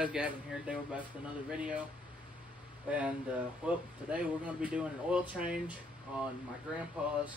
guys, Gavin here. Today we're back with another video. And, well, today we're going to be doing an oil change on my grandpa's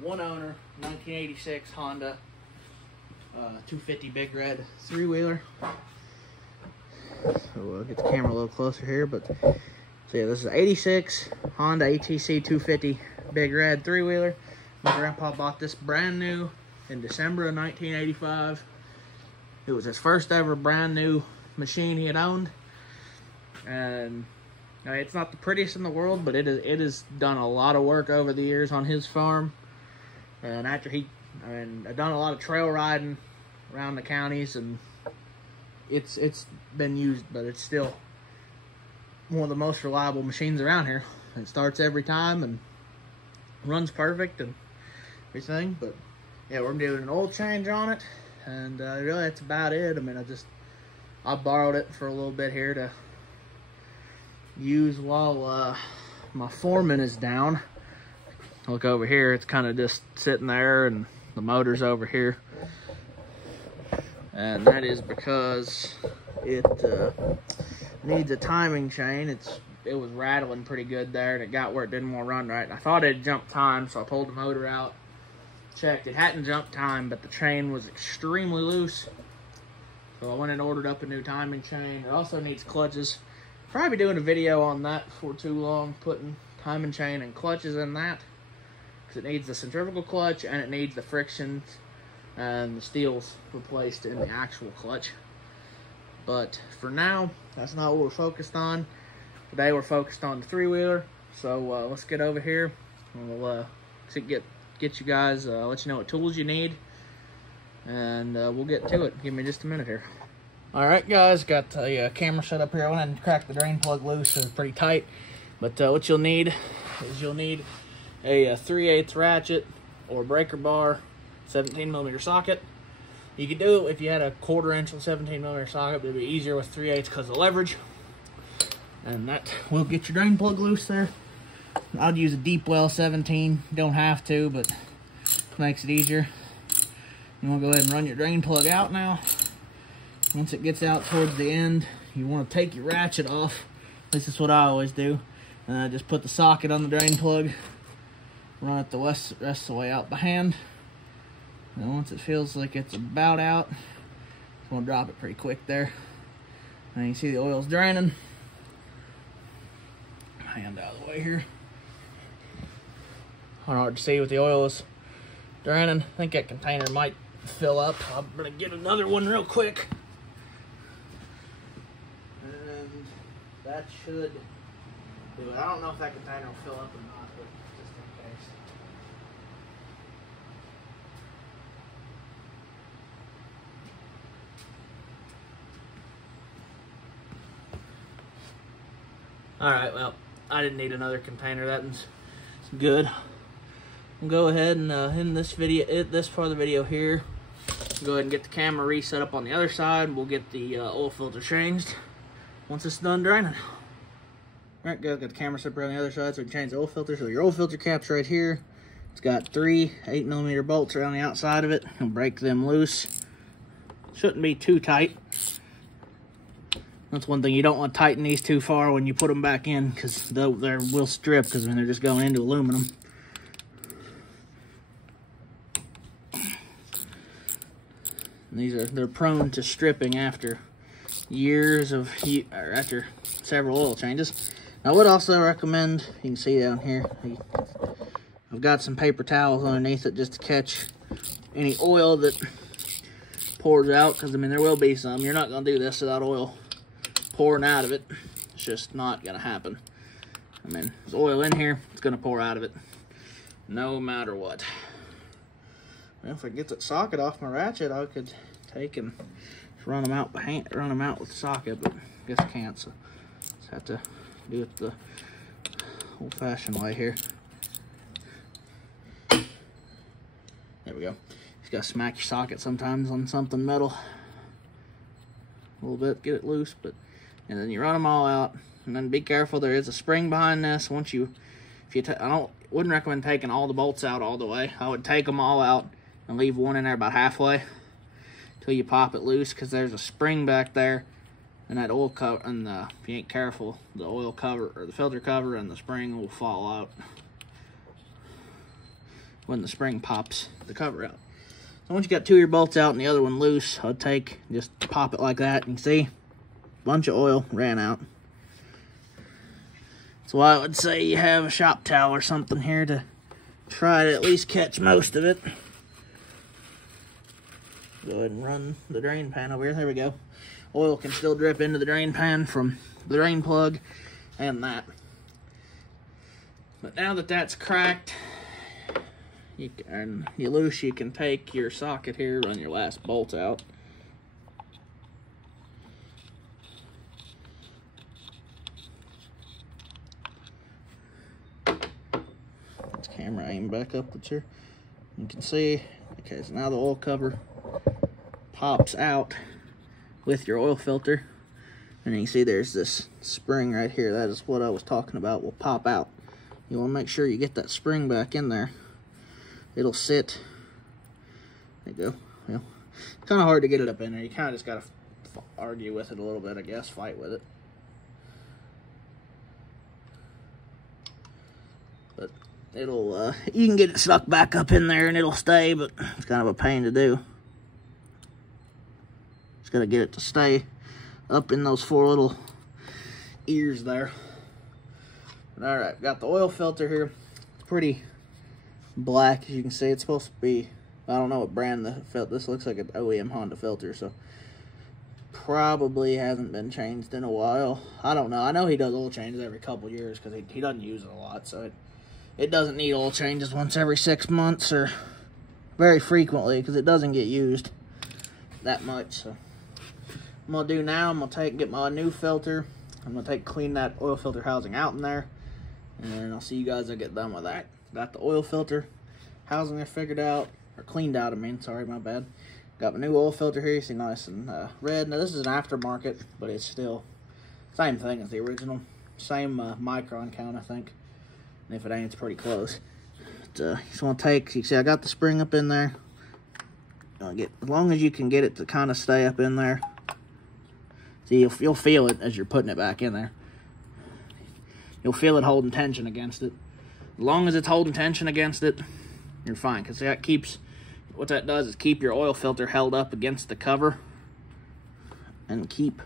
one owner 1986 Honda 250 Big Red 3-wheeler. So we'll get the camera a little closer here, but so yeah, this is 86 Honda ATC 250 Big Red 3-wheeler. My grandpa bought this brand new in December of 1985. It was his first ever brand new machine he had owned, and it's not the prettiest in the world, but it has done a lot of work over the years on his farm. And after I've done a lot of trail riding around the counties, and it's been used, but it's still one of the most reliable machines around here. It starts every time and runs perfect and everything. But yeah, we're doing an oil change on it. And really, that's about it. I mean, I borrowed it for a little bit here to use while my foreman is down. Look over here, it's kind of just sitting there, and the motor's over here. And that is because it needs a timing chain. It was rattling pretty good there, and it got where it didn't want to run right. I thought it had jumped time, so I pulled the motor out. Checked, it hadn't jumped time, but the chain was extremely loose. So I went and ordered up a new timing chain. It also needs clutches. Probably doing a video on that before too long, putting timing chain and clutches in that. Because it needs the centrifugal clutch, and it needs the frictions and the steels replaced in the actual clutch. But for now, that's not what we're focused on. Today we're focused on the 3-wheeler. So let's get over here and we'll get you guys, let you know what tools you need, and we'll get to it. Give me just a minute here. Alright guys, got the camera set up here. I went ahead and cracked the drain plug loose. It's pretty tight, but what you'll need is you'll need a 3/8 ratchet or breaker bar 17mm socket. You could do it if you had a 1/4 inch 17mm socket, but it'd be easier with 3/8 because of leverage, and that will get your drain plug loose there. I'd use a deep well 17. Don't have to, but makes it easier. You want to go ahead and run your drain plug out now. Once it gets out towards the end, you want to take your ratchet off. This is what I always do. And just put the socket on the drain plug. Run it the rest of the way out by hand. And once it feels like it's about out, just want to drop it pretty quick there. And you can see the oil's draining. Hand out of the way here. Hard to see what the oil is draining. I think that container might fill up. I'm gonna get another one real quick. And that should do it. I don't know if that container will fill up or not, but just in case. Alright, well, I didn't need another container. That's good. We'll go ahead and end this video, this part of the video here. Go ahead and get the camera reset up on the other side. We'll get the oil filter changed once it's done draining. Alright guys, got the camera set up on the other side so we can change the oil filter. So your oil filter cap's right here. It's got 3 8mm bolts around the outside of it. I'll break them loose. Shouldn't be too tight. That's one thing, you don't want to tighten these too far when you put them back in, because they will strip, because they're just going into aluminum. And they're prone to stripping after years of heat, or after several oil changes. I would also recommend, you can see down here, I've got some paper towels underneath it just to catch any oil that pours out, because I mean there will be some. You're not going to do this without oil pouring out of it. It's just not going to happen. I mean, there's oil in here, it's going to pour out of it no matter what. Well, if I get that socket off my ratchet, I could take and run them out by hand, run them out with the socket, but I guess I can't, so just have to do it the old-fashioned way here. There we go. Just gotta smack your socket sometimes on something metal a little bit, get it loose, and then you run them all out, and then be careful. There is a spring behind this. Once you, wouldn't recommend taking all the bolts out all the way. I would take them all out and leave one in there about halfway till you pop it loose, because there's a spring back there And that oil cover, and if you ain't careful, the oil cover or the filter cover and the spring will fall out when the spring pops the cover out. So once you got two of your bolts out and the other one loose, I'll just pop it like that. You can see, a bunch of oil ran out. So I would say you have a shop towel or something here to try to at least catch most of it. Go ahead and run the drain pan over here. There we go. Oil can still drip into the drain pan from the drain plug and that. But now that that's cracked, and you loose, you can take your socket here, run your last bolt out. This camera aim back up with you. You can see, okay, so now the oil cover pops out with your oil filter, and you can see there's this spring right here. That is what I was talking about, will pop out. You want to make sure you get that spring back in there. It'll sit. There you go. Well, it's kind of hard to get it up in there. You kind of just got to argue with it a little bit, I guess, fight with it. But it'll, you can get it stuck back up in there and it'll stay, but it's kind of a pain to do. Got to get it to stay up in those four little ears there. All right, got the oil filter here. It's pretty black, as you can see. It's supposed to be, I don't know what brand the filter. This looks like an OEM Honda filter, so probably hasn't been changed in a while. I don't know. I know he does oil changes every couple years because he doesn't use it a lot, so it doesn't need oil changes once every 6 months or very frequently because it doesn't get used that much. So I'm gonna do now, I'm gonna get my new filter. I'm gonna clean that oil filter housing out in there, and I'll see you guys when I get done with that. Got the oil filter housing there figured out, or cleaned out, I mean, sorry, my bad. Got my new oil filter here, you see, nice and red. Now this is an aftermarket, but it's still same thing as the original. Same micron count, I think. And if it ain't, it's pretty close. But, you just wanna you can see I got the spring up in there. As long as you can get it to kind of stay up in there. See, you'll feel it as you're putting it back in there. You'll feel it holding tension against it. As long as it's holding tension against it, you're fine. Because that keeps, what that does is keep your oil filter held up against the cover. And keep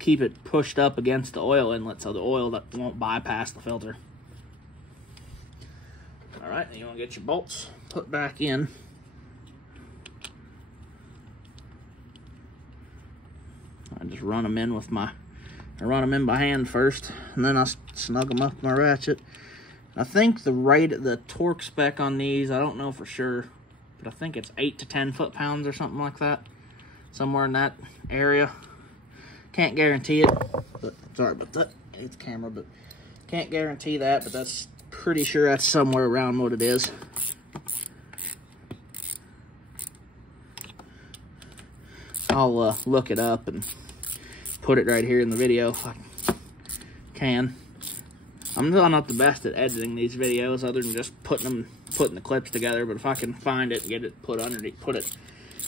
it pushed up against the oil inlet so the oil won't bypass the filter. Alright, then you want to get your bolts put back in. I just run them in I run them in by hand first, and then I snug them up with my ratchet. I think the torque spec on these, I don't know for sure, but I think it's 8 to 10 foot-pounds or something like that. Somewhere in that area. Can't guarantee it, but sorry about that. It's camera, but can't guarantee that, but that's pretty sure that's somewhere around what it is. I'll look it up and put it right here in the video if I can. I'm not the best at editing these videos other than just putting the clips together, but if I can find it and get it put it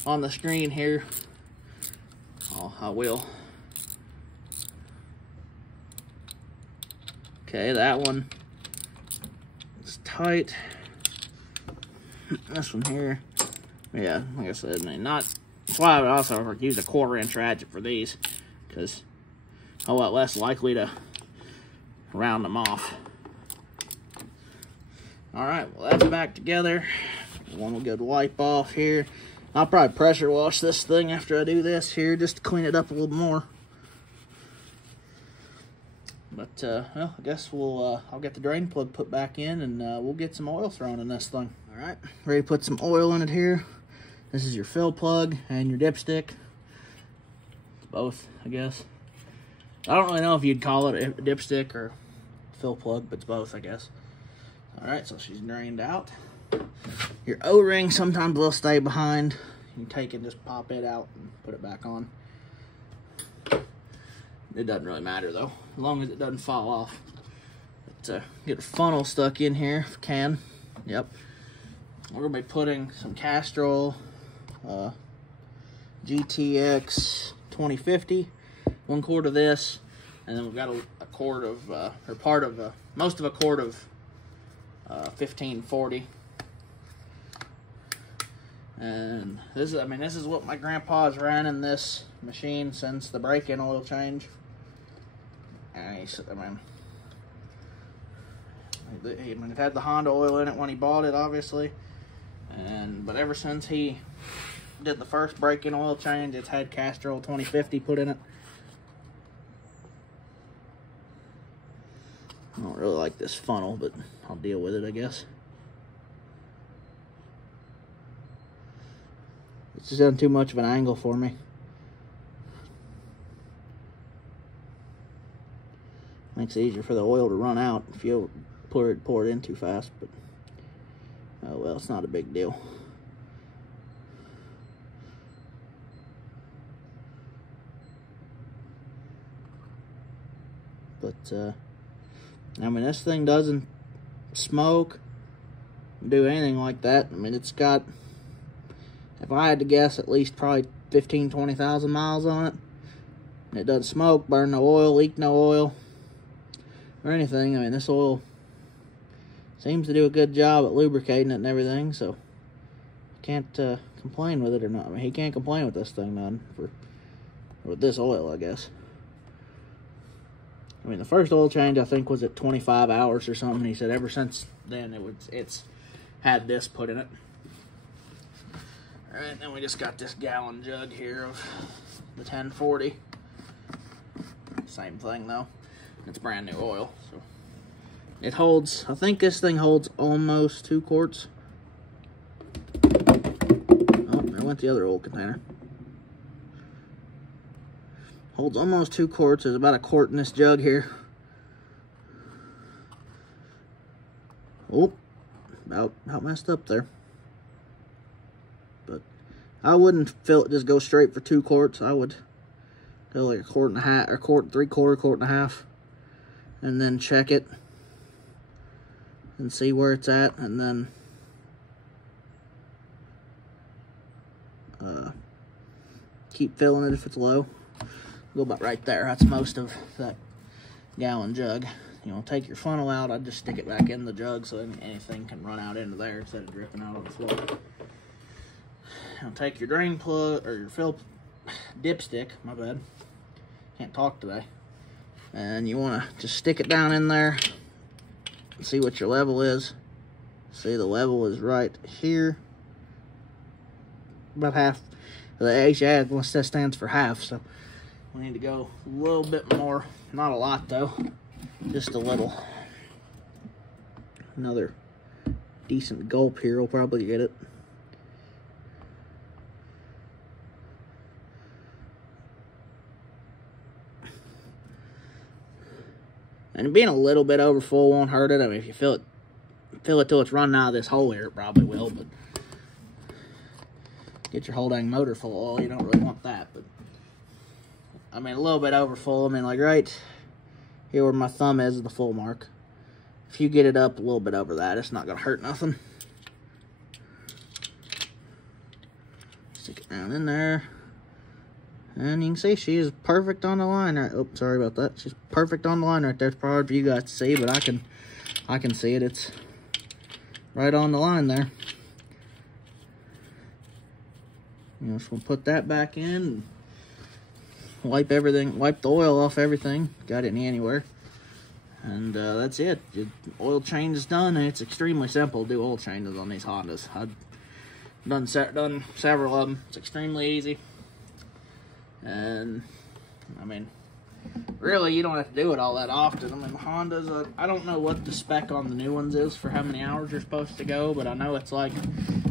on the screen here, I will. Okay, that one is tight. This one here, yeah, like I said, that's why I would also use a 1/4-inch ratchet for these, because I'm a lot less likely to round them off. Alright, well, that's back together. One will go to wipe off here. I'll probably pressure wash this thing after I do this here, just to clean it up a little more. But, well, I guess I'll get the drain plug put back in, and we'll get some oil thrown in this thing. Alright, ready to put some oil in it here. This is your fill plug and your dipstick. It's both, I guess. I don't really know if you'd call it a dipstick or fill plug, but it's both, I guess. Alright, so she's drained out. Your O-ring, sometimes they'll stay behind. You can take it and just pop it out and put it back on. It doesn't really matter though, as long as it doesn't fall off. But, get a funnel stuck in here if we can. Yep. We're gonna be putting some Castrol GTX 2050 1 quart of this, and then we've got a quart of, or part of, most of a quart of 1540. And this is, I mean, this is what my grandpa's ran in this machine since the break-in oil change. And he said, I mean, it had the Honda oil in it when he bought it, obviously. But ever since he did the first break-in oil change, it's had Castrol 2050 put in it. I don't really like this funnel, but I'll deal with it, I guess. It's just done too much of an angle for me. Makes it easier for the oil to run out if you pour it in too fast, but oh well, it's not a big deal. But I mean, this thing doesn't smoke, do anything like that. I mean, it's got, if I had to guess, at least probably 15,000-20,000 miles on it. And it doesn't smoke, burn no oil, leak no oil, or anything. I mean, this oil seems to do a good job at lubricating it and everything, so can't complain with it or not. I mean, he can't complain with this thing none with this oil, I guess. I mean, the first oil change, I think, was at 25 hours or something. He said ever since then, it's had this put in it. All right, then we just got this gallon jug here of the 1040. Same thing, though. It's brand new oil, so it holds, I think this thing holds almost 2 quarts. Oh, there went the other oil container. Holds almost 2 quarts. There's about a quart in this jug here. Oh, about messed up there. But I wouldn't fill it, just go straight for 2 quarts. I would go like 1.5 quarts, or quart, 3/4, 1.5 quarts, and then check it and see where it's at, and then keep filling it if it's low. Go about right there. That's most of that gallon jug. You know, take your funnel out. I'd just stick it back in the jug so anything can run out into there instead of dripping out on the floor. Now take your drain plug, or your fill dipstick, my bad, can't talk today, and you want to just stick it down in there and see what your level is. See, the level is right here, about half. The HAD stands for half, so we need to go a little bit more, not a lot though, just a little. Another decent gulp here will probably get it. And being a little bit over full won't hurt it. I mean, if you fill it till it's running out of this hole here, it probably will, but get your whole dang motor full of oil, you don't really want that. But I mean, a little bit over full. I mean, like right here where my thumb is the full mark. If you get it up a little bit over that, it's not gonna hurt nothing. Stick it down in there. And you can see she is perfect on the line right. Oh, sorry about that. She's perfect on the line right there. It's probably hard for you guys to see, but I can see it. It's right on the line there. You know, just gonna put that back in and wipe the oil off everything. Got any anywhere. And that's it. The oil change is done, and it's extremely simple to do oil changes on these Hondas. I've done several of them. It's extremely easy. And I mean, really, you don't have to do it all that often. I mean, Hondas, I don't know what the spec on the new ones is for how many hours you're supposed to go, but I know it's like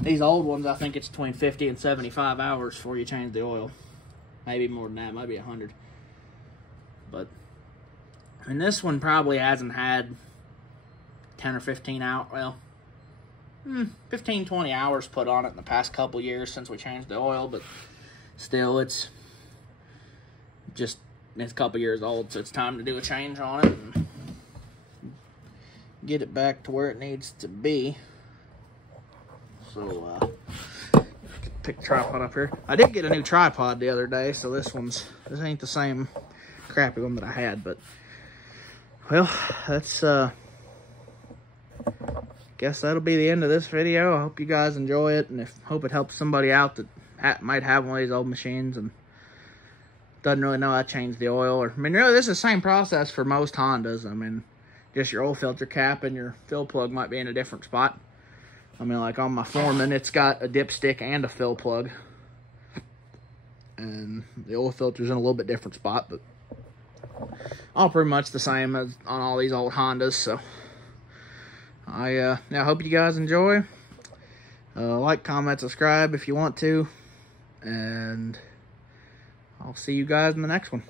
these old ones. I think it's between 50 and 75 hours before you change the oil. Maybe more than that, maybe 100. But and this one probably hasn't had 10 or 15 hours. Well, 15, 20 hours put on it in the past couple years since we changed the oil, but still, it's a couple years old, so it's time to do a change on it and get it back to where it needs to be. So, pick the tripod up here. I did get a new tripod the other day, so this ain't the same crappy one that I had. But, well, that's, guess that'll be the end of this video. I hope you guys enjoy it, and hope it helps somebody out that might have one of these old machines and doesn't really know how to change the oil. Or, I mean, really, this is the same process for most Hondas. I mean, just your oil filter cap and your fill plug might be in a different spot. I mean, like on my Foreman, it's got a dipstick and a fill plug. And the oil filter's in a little bit different spot, but all pretty much the same as on all these old Hondas. So I hope you guys enjoy. Like, comment, subscribe if you want to, and I'll see you guys in the next one.